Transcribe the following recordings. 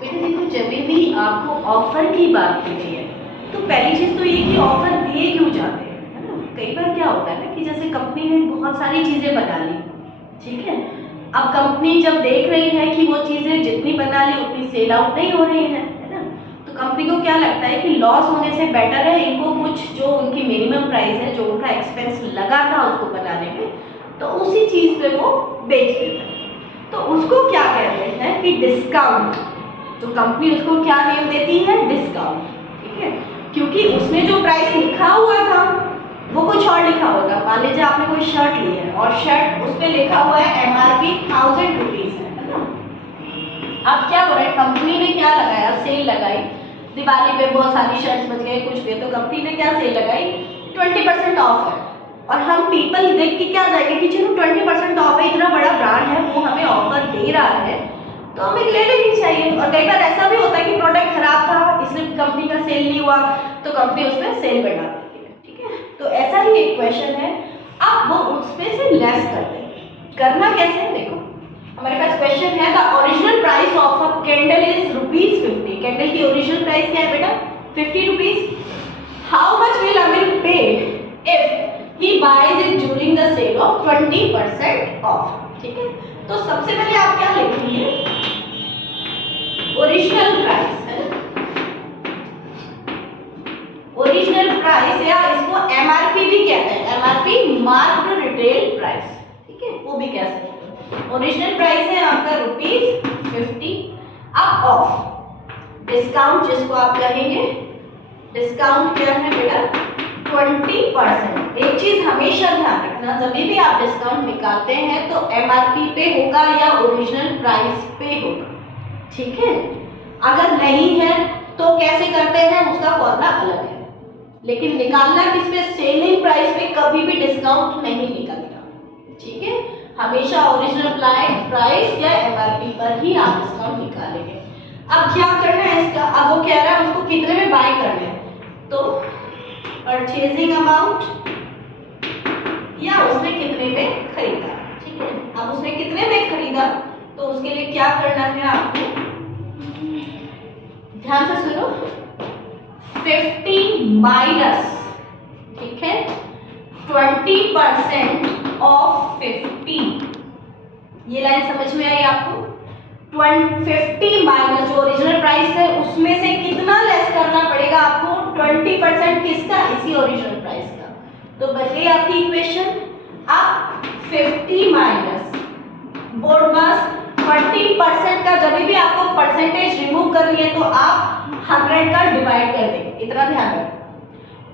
बेटा देखो, जब भी आपको ऑफर की बात की गई है तो पहली चीज़ तो ये कि ऑफर दिए क्यों जाते हैं, है ना। कई बार क्या होता है ना कि जैसे कंपनी ने बहुत सारी चीज़ें बना ली, ठीक है। अब कंपनी जब देख रही है कि वो चीज़ें जितनी बना ली उतनी सेल आउट नहीं हो रही है ना, तो कंपनी को क्या लगता है कि लॉस होने से बेटर है इनको कुछ जो उनकी मिनिमम प्राइस है, जो उनका एक्सपेंस लगा था उसको बनाने में, तो उसी चीज़ पे वो बेच देता है। तो उसको क्या कहते हैं कि डिस्काउंट। तो कंपनी उसको क्या नेम देती है, डिस्काउंट, ठीक है। क्योंकि उसने जो प्राइस लिखा हुआ था वो कुछ और लिखा होगा। मान लीजिए आपने कोई शर्ट ली है और शर्ट उस पे लिखा हुआ है MRP 1000 रुपीज है ना। अब क्या हो रहा है, कंपनी ने क्या लगाया, सेल लगाई। दिवाली पे बहुत सारी शर्ट्स बच गए, कुछ भी, तो कंपनी ने क्या सेल लगाई, 20% ऑफ है। और हम पीपल देख के क्या जाएंगे कि चलो 20% ऑफ है, इतना बड़ा ब्रांड है, वो हमें ऑफर दे रहा है तो हमें ले लेनी चाहिए। और कई बार ऐसा भी होता है कि प्रोडक्ट खराब था इसलिए कंपनी का सेल नहीं हुआ तो कंपनी उसमें सेल बढ़ा देती है, ठीक है। तो ऐसा ही एक क्वेश्चन है, अब वो उसमें से लेस कर देंगे। करना कैसे है, देखो हमारे पास क्वेश्चन है, the original price of a candle is ₹50। Candle की ओरिजिनल प्राइस क्या है बेटा, 50 rupees. How much will Amit pay if he buys it during the sale of 20% off, ठीक है। तो सबसे पहले आप क्या लिखेंगे, ओरिजिनल प्राइस है ना, ओरिजिनल प्राइस, या इसको MRP भी कहते हैं, MRP मार्क्ड रिटेल प्राइस, ठीक है, वो भी कह सकते हैं। ओरिजिनल प्राइस है आपका ₹50। अब ऑफ डिस्काउंट जिसको आप कहेंगे, डिस्काउंट क्या है बेटा, 20%। एक चीज हमेशा ध्यान रखना, जब भी आप डिस्काउंट निकालते हैं तो MRP पे होगा या ओरिजिनल प्राइस पे होगा, ठीक है। अगर नहीं है तो कैसे करते हैं उसका फॉर्मूला अलग है, लेकिन निकालना किस पे, सेलिंग प्राइस पे कभी भी डिस्काउंट नहीं निकलता, ठीक है। हमेशा ओरिजिनल प्राइस या MRP पर ही आप डिस्काउंट निकालेंगे। अब क्या करना है इसका, अब वो कह रहा है उसको कितने में बाय करना है, तो परचेजिंग अमाउंट या उसने कितने में खरीदा, ठीक है। अब उसने कितने में खरीदा तो उसके लिए क्या करना है आपको, ध्यान से सुनो, 50 माइनस, ठीक है, 20% ऑफ 50। ये लाइन समझ में आई आपको, 50 माइनस जो ओरिजिनल प्राइस है उसमें से कितना लेस करना पड़ेगा आपको, 20% किसका, इसी ओरिजिनल प्राइस का। तो बच गई आपकी इक्वेशन। अब 50 माइनस बोर्डमास 20% का, जब भी आपको परसेंटेज रिमूव करनी है तो आप 100 का डिवाइड कर देंगे, इतना ध्यान रखना।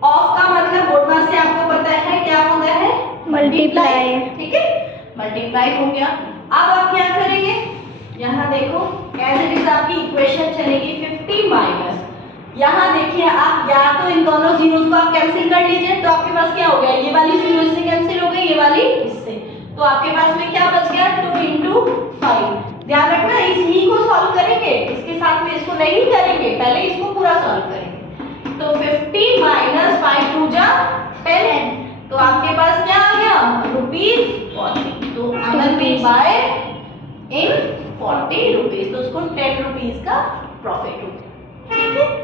ऑफ का मतलब बोर्डमास से आपको पता है क्या होता है, मल्टीप्लाई, ठीक है, मल्टीप्लाई हो गया। अब आप क्या करेंगे, यहाँ देखो एज इट इज आपकी इक्वेशन चलेगी, 50 माइनस, यहाँ देखिए आप या तो इन दोनों जीरोस को आप कैंसिल कर लीजिए, तो आपके पास क्या हो गया, ये वाली जीरो इससे कैंसिल हो गई, ये वाली इससे, तो आपके पास में क्या बच गया, 2 × 5। ध्यान रखना इसी को सॉल्व करेंगे, इसके साथ में इसको नहीं करेंगे, पहले इसको पूरा सॉल्व करेंगे। तो 50 माइनस 5 2 जा 10, तो आपके पास क्या आ गया, ₹40। तो अमन भी बाय इन 40 रुपीज, तो उसको 10 रुपीज का प्रॉफिट हो गया, ठीक है।